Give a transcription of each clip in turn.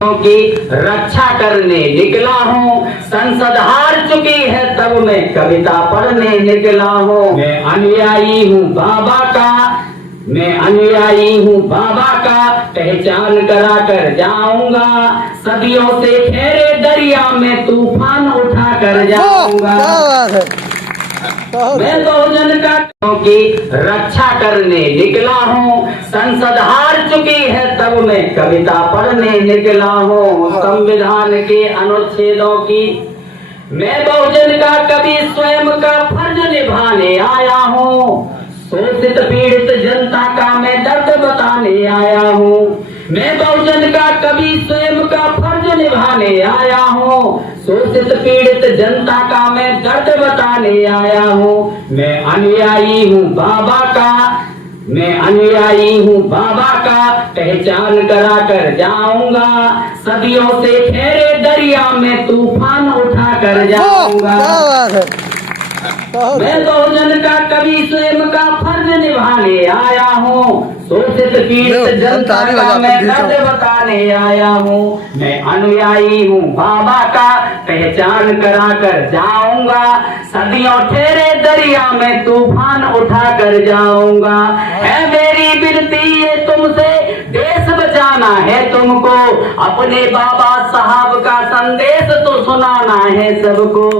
की रक्षा करने निकला हूँ। संसद हार चुकी है तब मैं कविता पढ़ने निकला हूँ। मैं अनुयायी हूँ बाबा का, मैं अनुयायी हूँ बाबा का, पहचान करा कर जाऊंगा। सदियों से ठहरे दरिया में तूफान उठा कर जाऊंगा। मैं बहुजन का की रक्षा करने निकला हूँ। संसद हार चुकी है तब मैं कविता पढ़ने निकला हूँ। संविधान के अनुच्छेदों की मैं बहुजन का कवि स्वयं का फर्ज निभाने आया हूँ। शोषित पीड़ित जनता का मैं दर्द बताने आया हूँ। मैं बहुजन का कवि स्वयं का फर्ज निभाने आया हूँ। शोषित पीड़ित जनता का मैं दर्द बताने आया हूँ। मैं अनुयायी हूँ बाबा का, मैं अनुयायी हूँ बाबा का, पहचान करा कर जाऊंगा। सदियों से ठहरे दरिया में तूफान उठा कर जाऊंगा। मैं बहुजन का कवि स्वयं का फर्ज निभाने आया हूँ। शोषित पीड़ित जनता का मैं दर्द बताने आया हूँ। मैं अनुयायी हूँ बाबा का, पहचान करा कर जाऊंगा। सदियों ठहरे दरिया में तूफान उठा कर जाऊंगा। है मेरी विनती ये तुमसे, देश बचाना है तुमको। अपने बाबा साहब का संदेश तो सुनाना है सबको।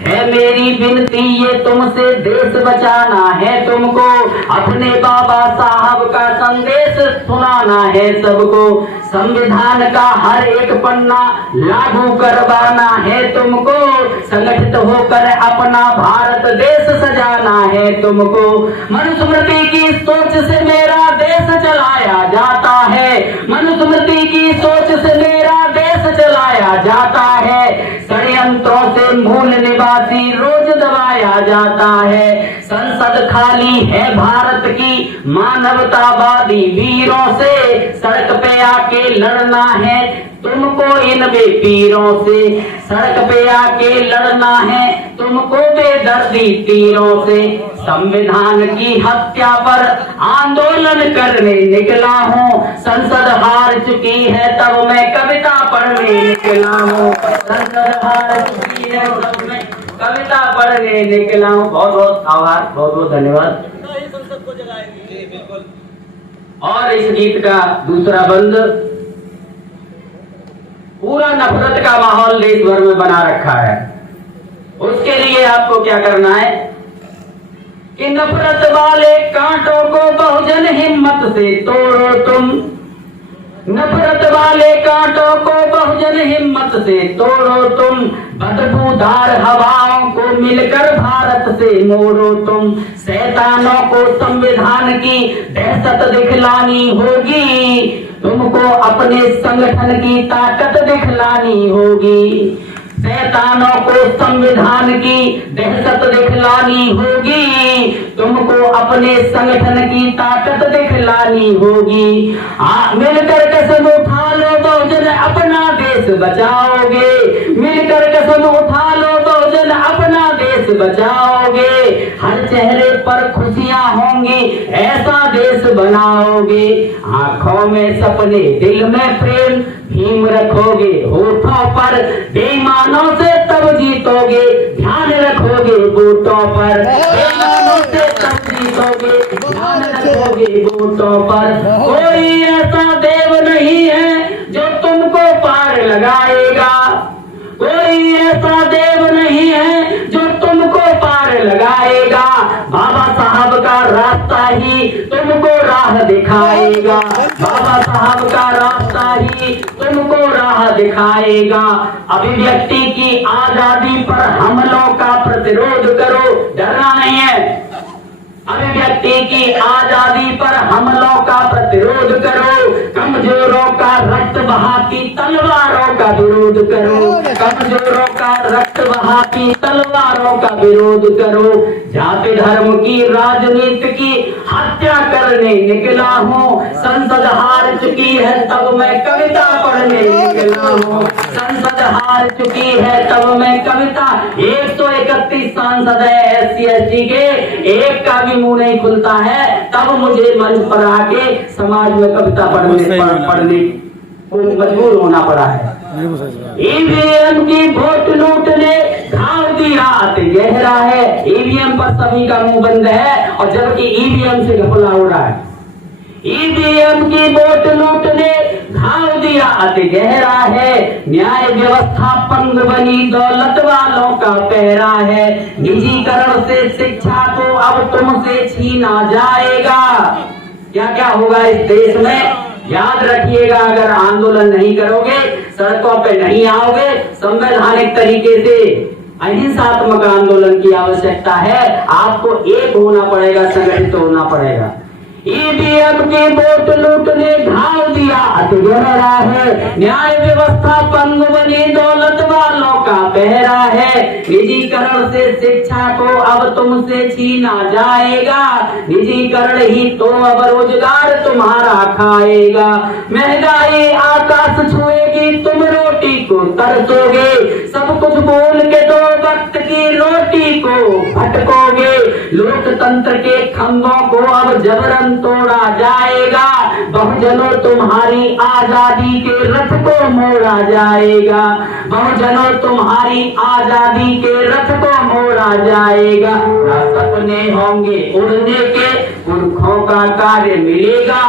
है मेरी विनती ये तुमसे, देश बचाना है तुमको। अपने बाबा साहब का संदेश सुनाना है सबको। संविधान का हर एक पन्ना लागू करवाना है तुमको। संगठित होकर अपना भारत देश सजाना है तुमको। मनुस्मृति की सोच से मेरा देश चलाया जाता है। मनुस्मृति की सोच से मेरा देश चलाया जाता है। षड्यंत्रों से मूल निवासी रोज दबाया जाता है। संसद खाली है भारत की मानवतावादी वीरों से। सड़क पे आके लड़ना है तुमको इन बेपीरों से। सड़क पे आके लड़ना है तुमको बेदर्दी तीरों से। संविधान की हत्या पर आंदोलन करने निकला हूँ। संसद हार चुकी है तब मैं कविता पढ़ने निकला हूँ। संसद हार चुकी है तब मैं कविता पढ़ने निकला हूँ। बहुत बहुत आभार, बहुत बहुत धन्यवाद। और इस गीत का दूसरा बंद, पूरा नफरत का माहौल देश भर में बना रखा है। उसके लिए आपको क्या करना है कि नफरत वाले कांटों को बहुजन हिम्मत से तोड़ो तुम। नफरत वाले कांटों को बहुजन हिम्मत से तोड़ो तुम। बदबूदार हवाओं को मिलकर भारत से मोड़ो तुम। शैतानों को संविधान की दहशत दिखलानी होगी। तुमको अपने संगठन की ताकत दिखलानी होगी। शैतानों को संविधान की दहशत दिखलानी होगी। तुमको अपने संगठन की ताकत दिखलानी होगी। मिलकर कसम उठा लो बहुजन अपना देश बचाओगे। मिलकर कसम उठा लो बहुजन अपना देश बचाओगे। हर चेहरे पर खुशियां होंगी ऐसा देश बनाओगे। आंखों में सपने दिल में प्रेम भीम रखोगे होठों पर। बेईमानों से तब जीतोगे ध्यान रखोगे वोटों पर। बेईमानों से तब जीतोगे ध्यान रखोगे वोटों पर। कोई ऐसा देव नहीं है जो तुमको पार लगाएगा। कोई ऐसा देव नहीं है जो तुमको पार लगाएगा। बाबा साहब का रास्ता ही तुमको राह दिखाएगा। बाबा साहब का रास्ता ही तुमको राह दिखाएगा। अभिव्यक्ति की आजादी पर हमलों का प्रतिरोध करो, डरना नहीं है। अभिव्यक्ति की आजादी पर हमलों का प्रतिरोध करो। कमजोरों का रक्त बहाती तलवारों का विरोध करो। कमजोरों का रक्त बहाती तलवारों का विरोध करो। जाति धर्म की राजनीति की हत्या करने निकला हूँ। संसद हार चुकी है तब मैं कविता पढ़ने निकला हूँ। संसद हार चुकी है तब मैं कविता। 131 सांसद है SC ST के, एक का भी मुंह नहीं खुलता है। तब मुझे मंच पर आके समाज में कविता पढ़ने को मजबूर होना पड़ा है। ईवीएम की वोट लूट ने घाव दिया अति गहरा है। ईवीएम पर सभी का मुंह बंद है और जबकि ईवीएम से घपला हो रहा है। ईवीएम की वोट लूट ने घाव दिया अति गहरा है। न्याय व्यवस्था पंग बनी, दौलत वालों का पहरा है। निजीकरण से शिक्षा को अब तुमसे छीना जाएगा। क्या क्या होगा इस देश में, याद रखिएगा। अगर आंदोलन नहीं करोगे, सड़कों पे नहीं आओगे, संवैधानिक तरीके से अहिंसात्मक आंदोलन की आवश्यकता है। आपको एक होना पड़ेगा, संगठित होना पड़ेगा। ईवीएम की वोट लूट ने घाव दिया अति गहरा है। न्याय व्यवस्था पंग बनी, दौलत वालों का पहरा है। निजीकरण से शिक्षा को अब तुमसे छीना जाएगा। निजीकरण ही तो अब रोजगार तुम्हारा खाएगा। महंगाई आकाश छुएगी, तुम रोटी को तरसोगे। सब कुछ बोल के 2 वक्त की रोटी को भटकोगे। लोकतंत्र के खंभों को अब जबरन तोड़ा जाएगा। बहुजनों तुम्हारी आजादी के रथ को मोड़ा जाएगा। बहुजनों तुम्हारी आजादी के रथ को मोड़ा जाएगा। ना सपने होंगे उड़ने के, पुरखों का कार्य मिलेगा।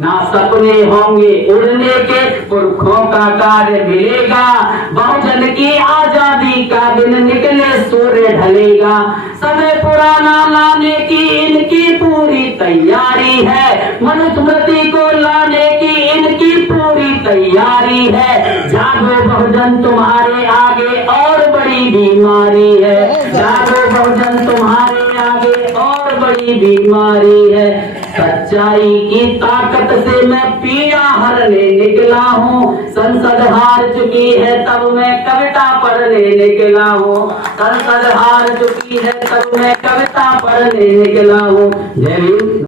ना सपने होंगे उड़ने के, पुरखों का कार्य मिलेगा। बहुजन की आजादी का दिन निकले सूर्य ढलेगा। समय पुराना लाने की इनकी पूरी तैयारी है। मनुस्मृति को लाने की इनकी पूरी तैयारी है। जागो बहुजन तुम्हारे आगे और बड़ी बीमारी है। जागो बहुजन तुम्हारे आगे और बड़ी बीमारी है। सच्चाई की ताकत से मैं पीड़ा हरने निकला हूँ। संसद हार चुकी है तब मैं कविता पढ़ने निकला हूँ। संसद हार चुकी है तब मैं कविता पढ़ने निकला हूँ। जय हिंद।